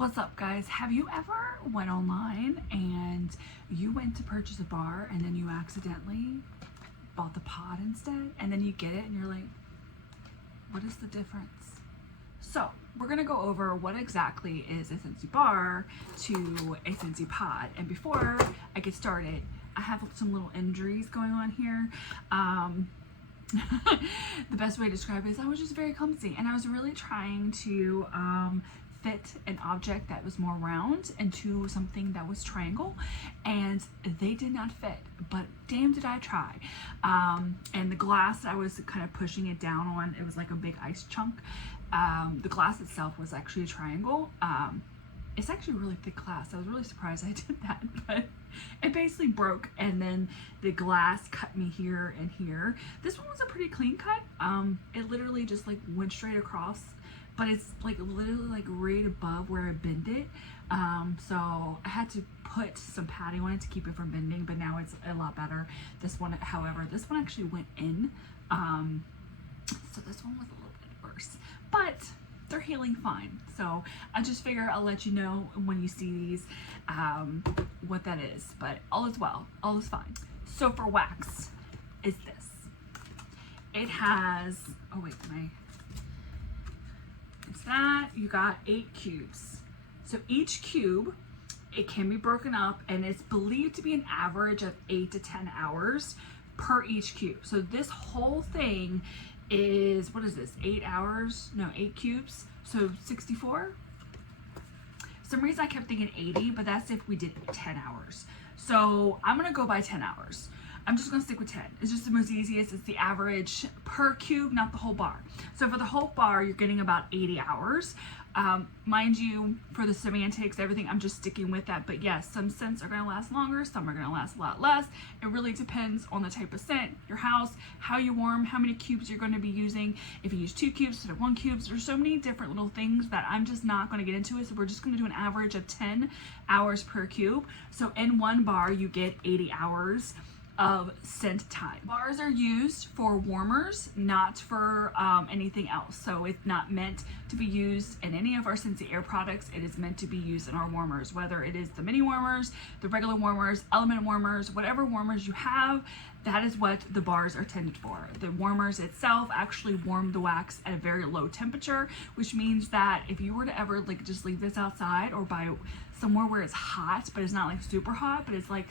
What's up, guys? Have you ever went online and you went to purchase a bar and then you accidentally bought the pod instead, and then you get it and you're like, what is the difference? So we're gonna go over what exactly is a Scentsy bar to a Scentsy pod. And before I get started, I have some little injuries going on here. The best way to describe it is I was just very clumsy, and I was really trying to fit an object that was more round into something that was triangle, and they did not fit, but damn did I try. And the glass I was kind of pushing it down on, it was like a big ice chunk. The glass itself was actually a triangle. It's actually a really thick glass. I was really surprised I did that, but it basically broke, and then the glass cut me here and here. This one was a pretty clean cut. It literally just like went straight across, but it's like literally like right above where I bend it. So I had to put some padding on it to keep it from bending, but now it's a lot better. This one, however, this one actually went in. So this one was a little bit worse, but they're healing fine. So I just figure I'll let you know when you see these what that is, but all is well, all is fine. So for wax is this. It has, oh wait, it's that, you got 8 cubes. So each cube, it can be broken up, and it's believed to be an average of 8 to 10 hours per each cube. So this whole thing is, what is this, 8 hours? No, 8 cubes, so 64? For some reason I kept thinking 80, but that's if we did 10 hours. So I'm gonna go by 10 hours. I'm just gonna stick with 10. It's just the most easiest. It's the average per cube, not the whole bar. So for the whole bar, you're getting about 80 hours. Mind you, for the semantics, everything, I'm just sticking with that. But yes, some scents are gonna last longer, some are gonna last a lot less. It really depends on the type of scent, your house, how you warm, how many cubes you're gonna be using. If you use 2 cubes instead of 1 cube, there's so many different little things that I'm just not gonna get into it. So we're just gonna do an average of 10 hours per cube. So in one bar, you get 80 hours of scent time. Bars are used for warmers, not for anything else. So it's not meant to be used in any of our Scentsy Air products. It is meant to be used in our warmers, whether it is the mini warmers, the regular warmers, element warmers, whatever warmers you have, that is what the bars are intended for. The warmers itself actually warm the wax at a very low temperature, which means that if you were to ever like just leave this outside or by somewhere where it's hot, but it's not like super hot, but it's like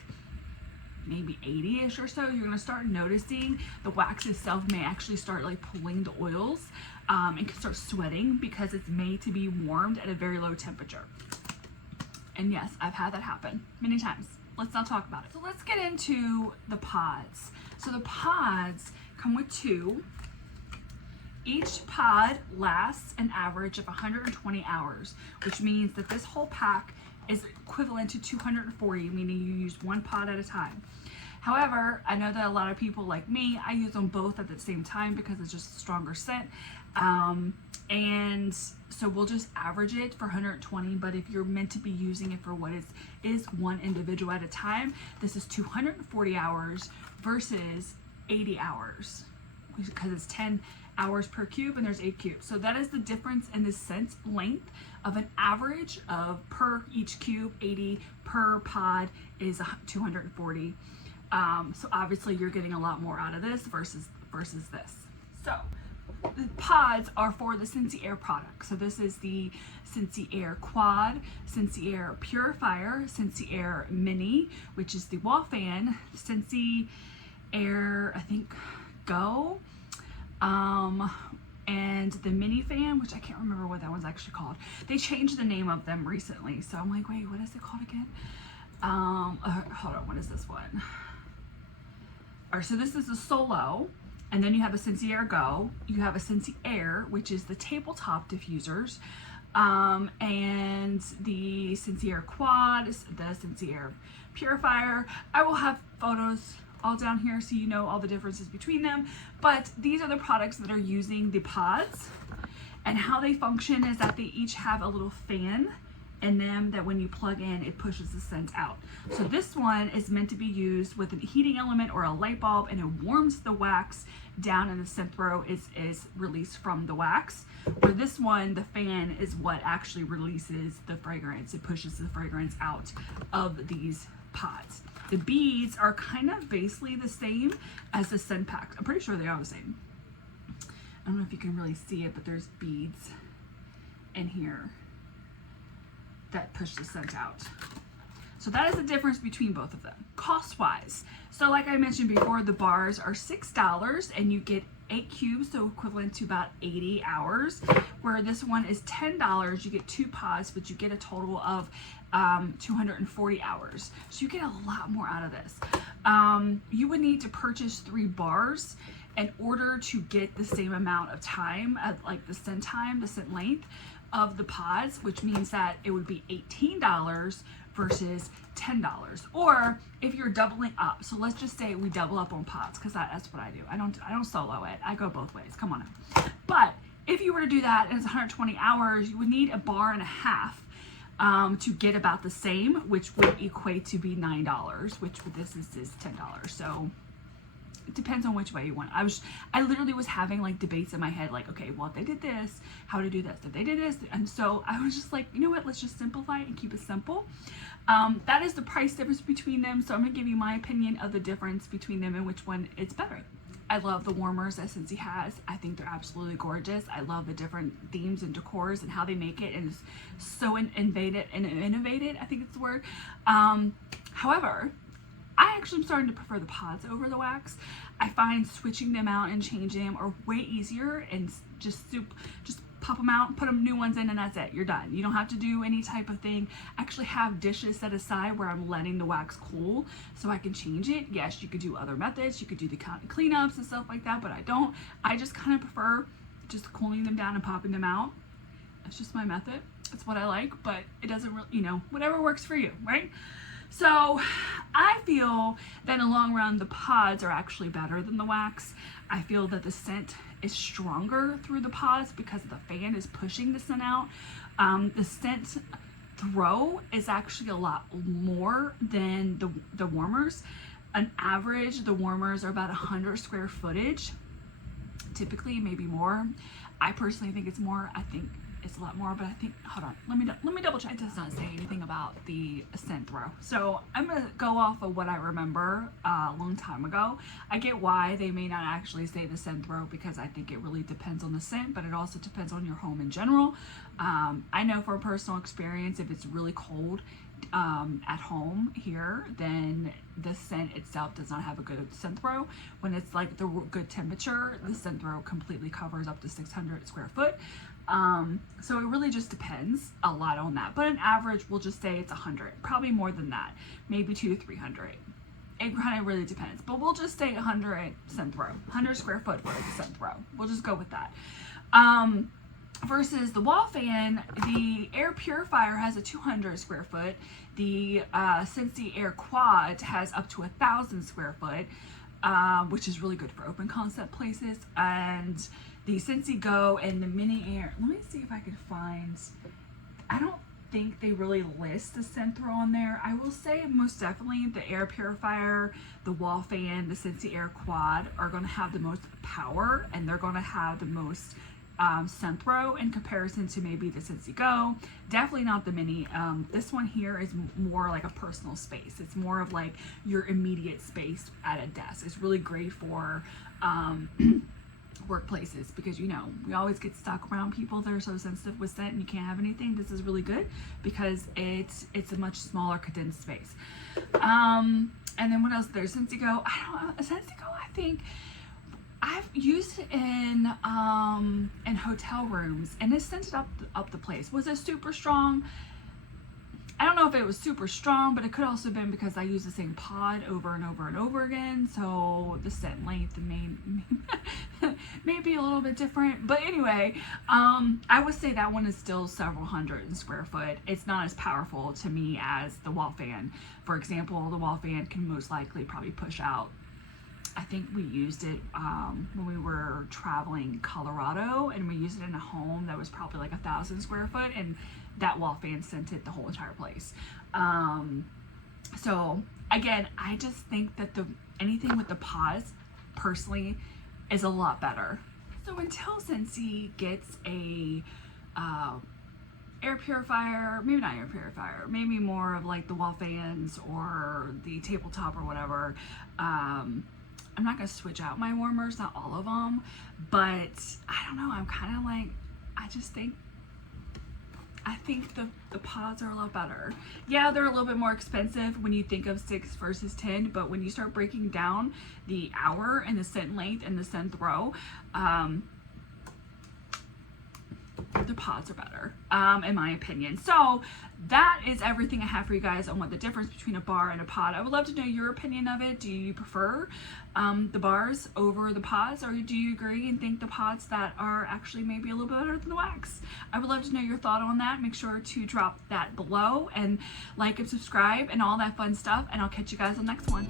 maybe 80-ish or so, you're gonna start noticing the wax itself may actually start like pulling the oils and can start sweating because it's made to be warmed at a very low temperature. And yes, I've had that happen many times. Let's not talk about it. So let's get into the pods. So the pods come with 2. Each pod lasts an average of 120 hours, which means that this whole pack is equivalent to 240, meaning you use 1 pod at a time. However, I know that a lot of people like me, I use them both at the same time because it's just a stronger scent. And so we'll just average it for 120, but if you're meant to be using it for what is one individual at a time, this is 240 hours versus 80 hours because it's 10 hours per cube and there's 8 cubes. So that is the difference in the scent length of an average of per each cube, 80 per pod is 240. So obviously you're getting a lot more out of this versus this. So the pods are for the Scentsy Air product. So this is the Scentsy Air Quad, Scentsy Air Purifier, Scentsy Air Mini, which is the wall fan, Scentsy Air, I think, Go, and the mini fan, which I can't remember what that one's actually called. They changed the name of them recently, so I'm like, wait, what is it called again? Hold on, what is this one? All right, so this is the Solo, and then you have a Scentsy Air Go. You have a Scentsy Air, which is the tabletop diffusers, and the Scentsy Air Quad, the Scentsy Air Purifier. I will have photos all down here so you know all the differences between them, but these are the products that are using the pods, and how they function is that they each have a little fan in them that when you plug in, it pushes the scent out. So this one is meant to be used with a heating element or a light bulb, and it warms the wax down, and the scent throw is released from the wax. Where this one, the fan is what actually releases the fragrance. It pushes the fragrance out of these pods. The beads are kind of basically the same as the scent packs. I'm pretty sure they are the same. I don't know if you can really see it, but there's beads in here that push the scent out. So that is the difference between both of them. Cost-wise, so like I mentioned before, the bars are $6 and you get 8 cubes, so equivalent to about 80 hours. Where this one is $10, you get 2 pods, but you get a total of 240 hours. So you get a lot more out of this. You would need to purchase 3 bars in order to get the same amount of time, like the scent time, the scent length of the pods, which means that it would be $18 versus $10. Or if you're doubling up, so let's just say we double up on pods, because that's what I do. I don't solo it. I go both ways. Come on now. But if you were to do that and it's 120 hours, you would need a bar and a half to get about the same, which would equate to be $9, which this is $10. So it depends on which way you want. I literally was having like debates in my head, like, okay, well, if they did this, how to do this? If they did this, and so I was just like, you know what? Let's just simplify it and keep it simple. That is the price difference between them. So I'm gonna give you my opinion of the difference between them and which one is better. I love the warmers that Scentsy has. I think they're absolutely gorgeous. I love the different themes and decors and how they make it, and it's so innovative, I think it's the word. However, I actually am starting to prefer the pods over the wax. I find switching them out and changing them are way easier, and just pop them out, put them new ones in, and that's it. You're done. You don't have to do any type of thing. I actually have dishes set aside where I'm letting the wax cool so I can change it. Yes, you could do other methods. You could do the cleanups and stuff like that, but I don't. I just kind of prefer just cooling them down and popping them out. It's just my method. It's what I like, but it doesn't really, you know, whatever works for you, right? So I feel that in the long run, the pods are actually better than the wax. I feel that the scent is stronger through the pods because the fan is pushing the scent out. The scent throw is actually a lot more than the warmers. On average, the warmers are about 100 square footage, typically, maybe more. I personally think it's more. I think it's a lot more, but I think, hold on, let me double check. It does not say anything about the scent throw. So I'm gonna go off of what I remember a long time ago. I get why they may not actually say the scent throw, because I think it really depends on the scent, but it also depends on your home in general. I know from personal experience, if it's really cold at home here, then the scent itself does not have a good scent throw. When it's like the good temperature, the scent throw completely covers up to 600 square foot. So it really just depends a lot on that, but an average, we'll just say it's 100, probably more than that, maybe 200 to 300. It kind of really depends, but we'll just say 100 scent throw, 100 square foot for the scent throw. We'll just go with that. Versus the wall fan, the air purifier has a 200 square foot. The Scentsy Air Quad has up to 1,000 square foot, which is really good for open concept places. And the Scentsy Go and the Mini Air, let me see if I could find, I don't think they really list the scent throw on there. I will say most definitely the air purifier, the wall fan, the Scentsy Air Quad are going to have the most power, and they're going to have the most scent throw in comparison to maybe the Scentsy Go. Definitely not the Mini. This one here is more like a personal space. It's more of like your immediate space at a desk. It's really great for workplaces, because, you know, we always get stuck around people that are so sensitive with scent and you can't have anything. This is really good because it's a much smaller condensed space. And then what else? There's Scentsy Go. Scentsy Go, I think I've used it in hotel rooms, and it scented up the place. Was it super strong? I don't know if it was super strong, but it could also have been because I used the same pod over and over and over again, so the scent length may be a little bit different. But anyway, I would say that one is still several hundred square foot. It's not as powerful to me as the wall fan. For example, the wall fan can most likely probably push out I think we used it when we were traveling Colorado, and we used it in a home that was probably like 1,000 square foot, and that wall fan scented the whole entire place. So again, I just think that anything with the pods personally is a lot better. So until Scentsy gets a air purifier, maybe not air purifier, maybe more of like the wall fans or the tabletop or whatever, I'm not gonna switch out my warmers, not all of them, but I don't know, I'm kind of like, I think the pods are a lot better. Yeah, they're a little bit more expensive when you think of 6 versus 10, but when you start breaking down the hour and the scent length and the scent throw, the pods are better, in my opinion. So that is everything I have for you guys on what the difference between a bar and a pod. I would love to know your opinion of it. Do you prefer the bars over the pods, or do you agree and think the pods that are actually maybe a little bit better than the wax? I would love to know your thought on that. Make sure to drop that below and like and subscribe and all that fun stuff, and I'll catch you guys on the next one.